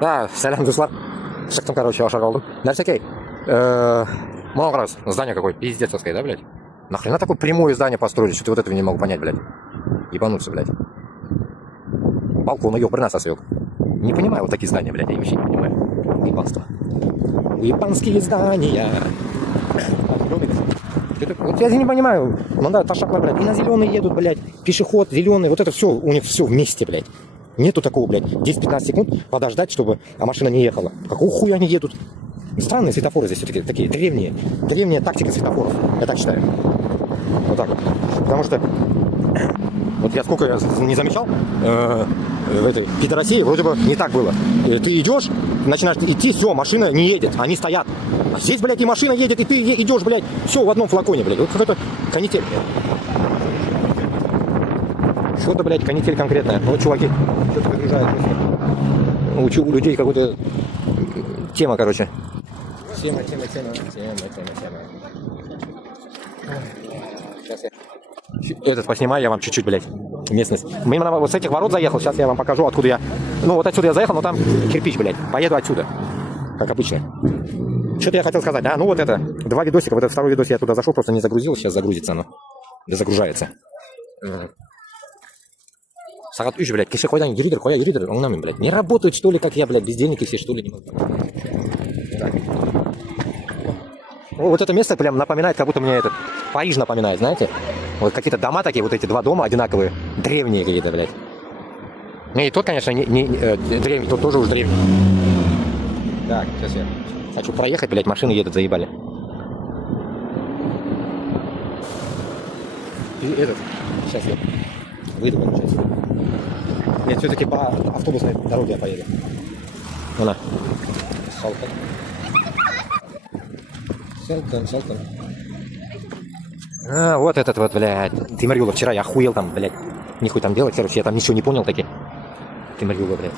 Да, сәлем достар. Шықтым, короче, ашар қалдым. Нәрсекей, маған қараңыз, здание какое пиздецовское, да, блядь? Нахрена такое прямое здание построили? Что-то вот этого не могу понять, блядь. Ебануться, блядь. Балкона ёбры нас осёк. Не понимаю вот такие здания, блядь, я вообще не понимаю. Ебанство. Ебанские здания. Вот я не понимаю. Надо ташакла, блядь. И на зеленый едут, блядь. Пешеход, зеленый. Вот это все, у них все вместе, блядь. Нету такого, блядь, 10-15 секунд подождать, чтобы машина не ехала. Какого хуя они едут? Странные светофоры здесь все-таки такие древние. Древняя тактика светофоров, я так считаю. Вот так вот. Потому что вот я сколько не замечал, в этой Пидоросии вроде бы не так было. Ты идешь, начинаешь идти, все, машина не едет, они стоят. А здесь, блядь, и машина едет, и ты идешь, блядь, все в одном флаконе, блядь. Вот какой-то канитель. Что-то, блядь, канитель конкретная. Вот чуваки что-то выгружают. У людей какой-то тема, короче. Тема. Сейчас я этот поснимаю, я вам чуть-чуть, блядь, местность. Мимо вот с этих ворот заехал, сейчас я вам покажу, откуда я. Ну, вот отсюда я заехал, но там кирпич, блядь. Поеду отсюда, как обычно. Что-то я хотел сказать, ну вот это, 2 видосика, вот этот второй видос я туда зашел, просто не загрузил, сейчас загрузится оно. Да загружается. Сағат 3, блядь, кеше қойдан жүрдір, оңнамын, блядь. Не работают, что ли, как я, блядь, бездельники все, что ли, не могу. Так. Вот это место прям напоминает, как будто мне этот Париж напоминает, знаете? Вот какие-то дома такие, вот эти 2 дома одинаковые, древние какие-то, блядь. Не, и тот, конечно, не древний, тот тоже уж древний. Так, сейчас я хочу проехать, блядь, машины едут, заебали. И этот, сейчас я выйду, сейчас. Нет, все-таки по автобусной дороге я поеду. Вон. Шалтон. Вот этот вот, блядь. Тимирюла, вчера я охуел там, блядь. Нихуй там делать, короче, я там ничего не понял таки. Тимирюла, блядь.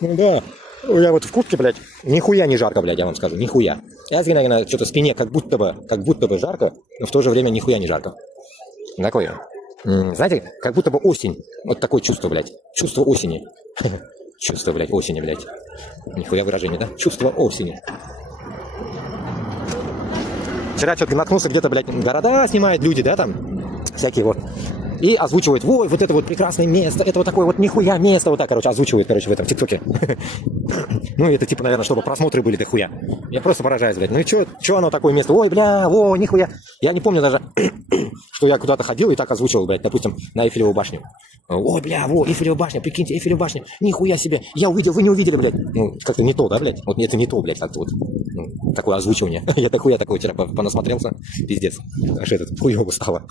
Ну да. Я вот в куртке, блядь, нихуя не жарко, блядь, я вам скажу, нихуя. Я знаю, что-то в спине как будто бы жарко, но в то же время нихуя не жарко. Такое. Знаете, как будто бы осень. Вот такое чувство, блядь. Чувство осени. Чувство, блядь, осени, блядь. Нихуя выражение, да? Чувство осени. Вчера что-то наткнулся где-то, блядь, города снимают люди, да, там, всякие вот. И озвучивают, ой, вот это вот прекрасное место, это вот такое вот нихуя место, вот так, короче, озвучивают, короче, в этом ТикТоке. Ну, это типа, наверное, чтобы просмотры были до хуя. Я просто поражаюсь, блядь, ну и чё оно такое место, ой, бля, о, нихуя. Я не помню даже, что я куда-то ходил и так озвучивал, блядь, допустим, на Эйфелеву башню. Ой, бля, во, Эйфелева башня, прикиньте, Эйфелева башня, нихуя себе, я увидел, вы не увидели, блядь. Ну, как-то не то, да, блядь, вот это не то, блядь, как-то вот, ну, такое озвучивание. Я такое вчера понасмотрелся, пиздец, аж этот, хуёво стало.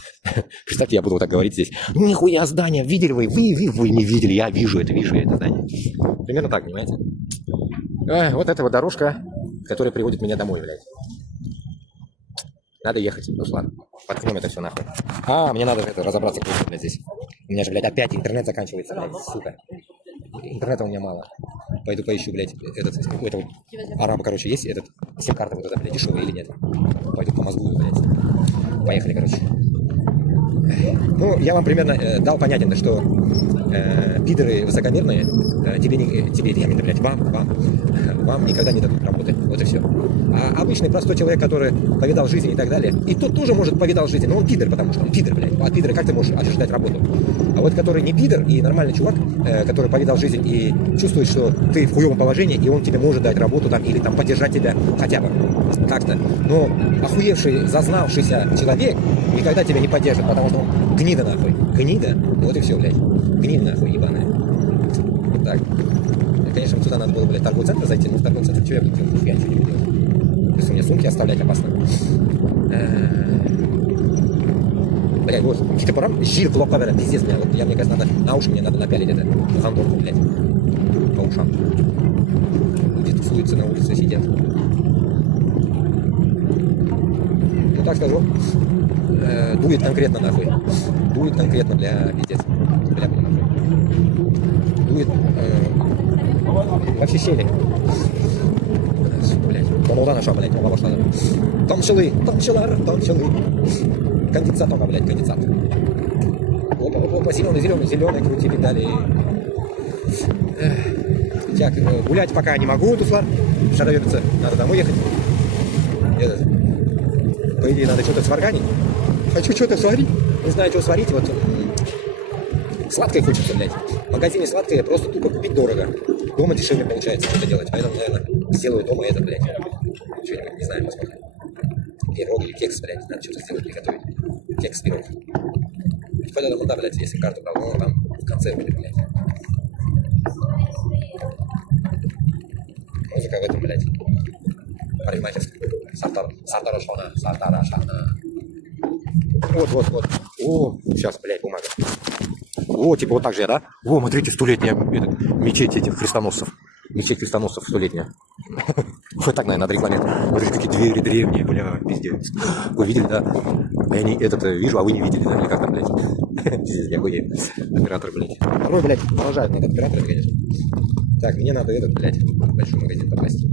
Представьте, я буду вот так говорить здесь, нихуя здание, видели вы не видели, я вижу это здание. Примерно так, понимаете? Вот эта вот дорожка, которая приводит меня домой, блядь. Надо ехать, Руслан. Подкнем это все нахуй. Мне надо разобраться, блядь, здесь. У меня же, блядь, опять интернет заканчивается, блядь, сука. Интернета у меня мало. Пойду поищу, блядь, у этого араба, короче, есть этот сим-карта вот эта, блядь, дешевая или нет. Пойду по мозгу, блядь. Поехали, короче. Ну, я вам примерно дал понятен, что пидоры высокомерные тебе, я имею в виду, блядь, вам никогда не дадут работы. Вот и все. А обычный простой человек, который повидал жизнь и так далее, и тот тоже может повидал жизнь, но он пидор, потому что он пидор, блядь. От пидора как ты можешь ожидать работу? А вот который не пидор и нормальный чувак, который повидал жизнь и чувствует, что ты в хуевом положении, и он тебе может дать работу там, или там поддержать тебя хотя бы как-то. Но охуевший, зазнавшийся человек никогда тебя не поддержит, потому что он гнида нахуй. Гнида? Вот и все, блядь. Гнида нахуй ебаная. Вот так. Конечно, вот сюда надо было, блядь, в торговый центр зайти, но в торговый центр что я буду делать? Я ничего не буду делать. То есть у меня сумки оставлять опасно. Блядь, вот, какие-то порам жир плохо говорят, пиздец, блядь. Вот мне кажется, на уши мне надо напялить это гандонку, блядь. По ушам. Люди тусуются на улице, сидят. Ну так скажу. Дует конкретно нахуй. Дует конкретно, бля, пиздец. Бля, нахуй. Дует во все щели. Блядь, помолда наша, блядь, голова пошла. Томчилы. Конденсат, блядь, конденсат. Опа, зеленый, крути педали. Так, гулять пока не могу, Туслар. Шаровец, надо домой ехать. По идее, надо что-то сварганить. Хочу что-то сварить. Не знаю, что сварить. Вот сладкое хочется, блядь. В магазине сладкое просто тупо купить дорого. Дома дешевле получается что-то делать. Поэтому, наверное, сделаю дома это, блядь. Что-нибудь, не знаю, посмотрим. Пирог или кекс, блядь. Надо что-то сделать, приготовить. Кекс, пирог. Пойдем туда, блядь, если карту брал. Ну, там в конце будет, блядь. Музыка в этом, блядь. Парикмахерская. Сартара Шана. Вот. О, сейчас, блядь, бумага. О, типа вот так же я, да? О, смотрите, столетняя мечеть этих христоносцев. Мечеть христоносцев столетняя. Вот так, наверное, надо рекламировать. Смотрите, какие двери древние, бля, пиздец. Вы видели, да? А я не этот вижу, а вы не видели, да? Или как там, блядь? Пиздец, я хуй. Оператор, блядь. Порой, блядь, поражают над операторами, конечно. Так, мне надо этот, блядь, большой магазин попасть.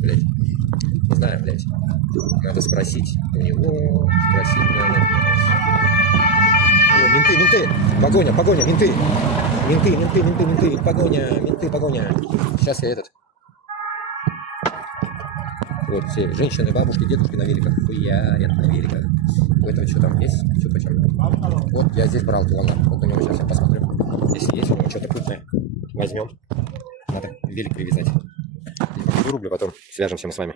Блядь. Не знаю, блядь. Надо спросить у него. Спросить надо. О, менты. Погоня, менты. Менты, погоня. Сейчас я этот. Вот все женщины, бабушки, дедушки на великах. Хуярят на великах. У этого что там есть? Что почем? Вот я здесь брал тонна. Вот у него сейчас я посмотрю. Если есть у него что-то путное, возьмем. Надо велик привязать. Рублю, потом свяжемся мы с вами.